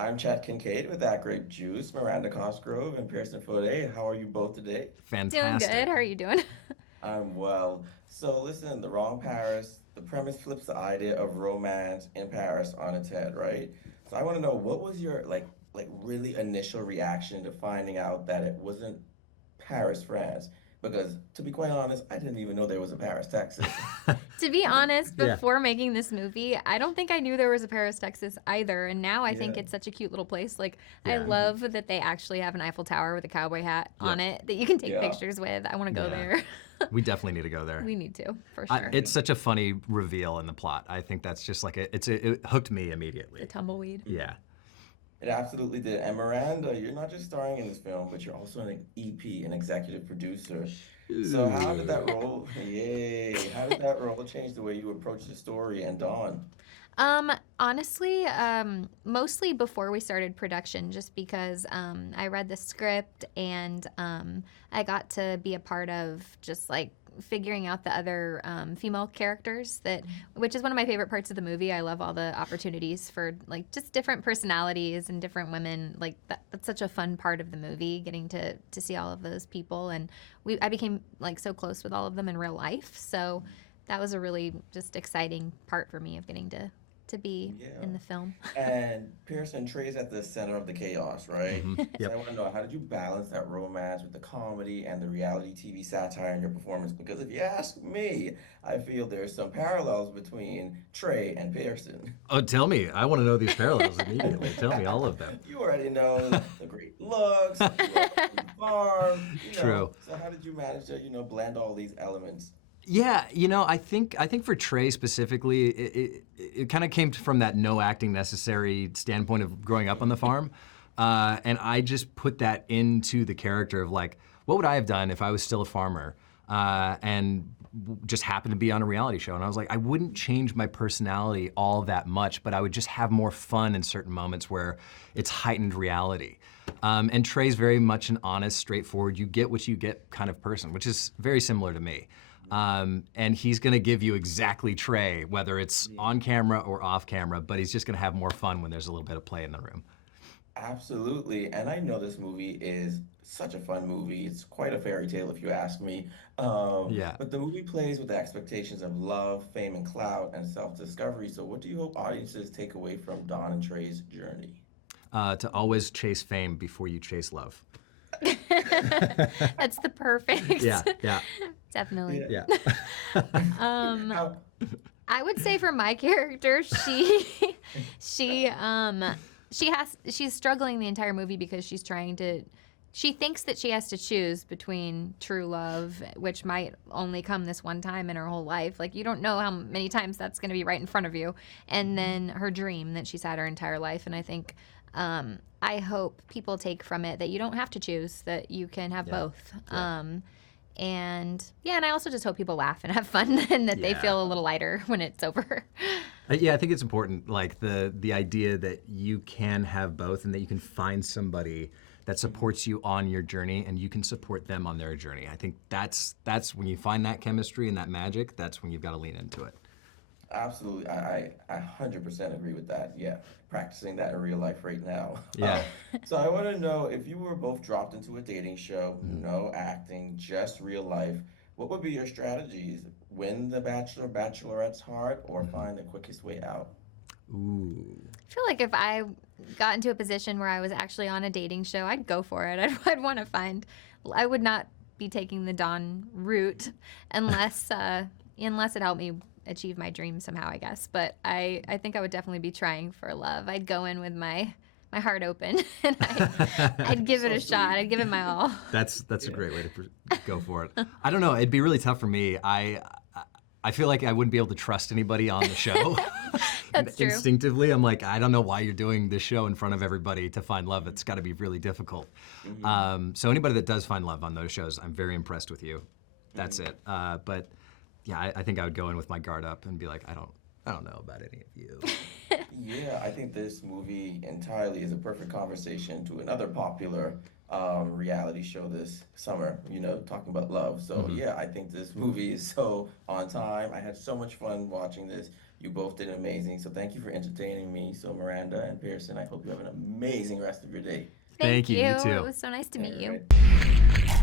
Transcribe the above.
I'm Chet Kincaid with That Grape Juice, Miranda Cosgrove and Pierson Fodé. How are you both today? Doing good. How Fantastic. are you doing? I'm well. So listen, The Wrong Paris, the premise flips the idea of romance in Paris on its head, right? So I want to know what was your really initial reaction to finding out that it wasn't Paris, France? Because to be quite honest, I didn't even know there was a Paris, Texas. To be honest, Yeah. before making this movie, I don't think I knew there was a Paris, Texas either. And now I think Yeah. it's such a cute little place. Like, I Yeah. love that they actually have an Eiffel Tower with a cowboy hat on Yep. it that you can take Yeah. pictures with. I want to go Yeah. there. We definitely need to go there. We need to, for sure. It's such a funny reveal in the plot. I think that's just like it hooked me immediately. The tumbleweed. Yeah. It absolutely did. And Miranda, you're not just starring in this film, but you're also an EP, an executive producer. So how did that Ooh. role, yay, how did that role change the way you approach the story and Dawn? Honestly, mostly before we started production, just because I read the script and I got to be a part of just like figuring out the other female characters that, which is one of my favorite parts of the movie. I love all the opportunities for like just different personalities and different women. Like that's such a fun part of the movie, getting to see all of those people, and I became like so close with all of them in real life. So that was a really just exciting part for me of getting to be Yeah. in the film. And Pearson Trey's at the center of the chaos, right? So I Yep. want to know, how did you balance that romance with the comedy and the reality TV satire in your performance? Because if you ask me, I feel there's some parallels between Trey and Pearson. Oh, tell me. I want to know these parallels immediately. Tell me all of them. You already know the great looks, you grew up on the farm, True. So how did you manage to, blend all these elements? Yeah, I think for Trey specifically, it kind of came from that no acting necessary standpoint of growing up on the farm, and I just put that into the character of like, what would I have done if I was still a farmer, and just happened to be on a reality show? And I was like, I wouldn't change my personality all that much, but I would just have more fun in certain moments where it's heightened reality. And Trey's very much an honest, straightforward, you get what you get kind of person, which is very similar to me. And he's going to give you exactly Trey, whether it's on camera or off camera, but he's just going to have more fun when there's a little bit of play in the room. Absolutely. And I know this movie is such a fun movie. It's quite a fairy tale, if you ask me. Yeah. But the movie plays with the expectations of love, fame, and clout, and self-discovery. So, what do you hope audiences take away from Don and Trey's journey? To always chase fame before you chase love. That's the perfect. Yeah, yeah, Definitely. Yeah. yeah. How, I would say for my character, she she's struggling the entire movie because she thinks that she has to choose between true love, which might only come this one time in her whole life. Like you don't know how many times that's going to be right in front of you, and then her dream that she's had her entire life. And I think I hope people take from it that you don't have to choose, that you can have Yeah. both. Yeah. And yeah, and I also just hope people laugh and have fun and that they Yeah. feel a little lighter when it's over. Yeah, I think it's important, like the idea that you can have both and that you can find somebody that supports you on your journey and you can support them on their journey. I think that's when you find that chemistry and that magic, that's when you've got to lean into it. Absolutely. I 100% agree with that. Yeah. Practicing that in real life right now. Yeah. So I want to know, if you were both dropped into a dating show, no acting, just real life, what would be your strategies? Win the Bachelor, Bachelorette's heart, or find the quickest way out? Ooh. I feel like if I got into a position where I was actually on a dating show, I'd go for it. I'd want to find. I would not be taking the Dawn route unless unless it helped me achieve my dream somehow, I guess. But I think I would definitely be trying for love. I'd go in with my heart open and I'd give it So a shot. sweet. I'd give it my all. That's a Yeah. great way to go for it. I don't know. It'd be really tough for me. I feel like I wouldn't be able to trust anybody on the show. That's true. Instinctively, I'm like, I don't know why you're doing this show in front of everybody to find love. It's got to be really difficult. So anybody that does find love on those shows, I'm very impressed with you. That's it. But yeah, I think I would go in with my guard up and be like, I don't know about any of you. Yeah, I think this movie entirely is a perfect conversation to another popular reality show this summer, talking about love. So, yeah, I think this movie is so on time. I had so much fun watching this. You both did amazing. So thank you for entertaining me. So Miranda and Pearson, I hope you have an amazing rest of your day. Thank Thank you. you. You It too. was so nice to All meet you. right.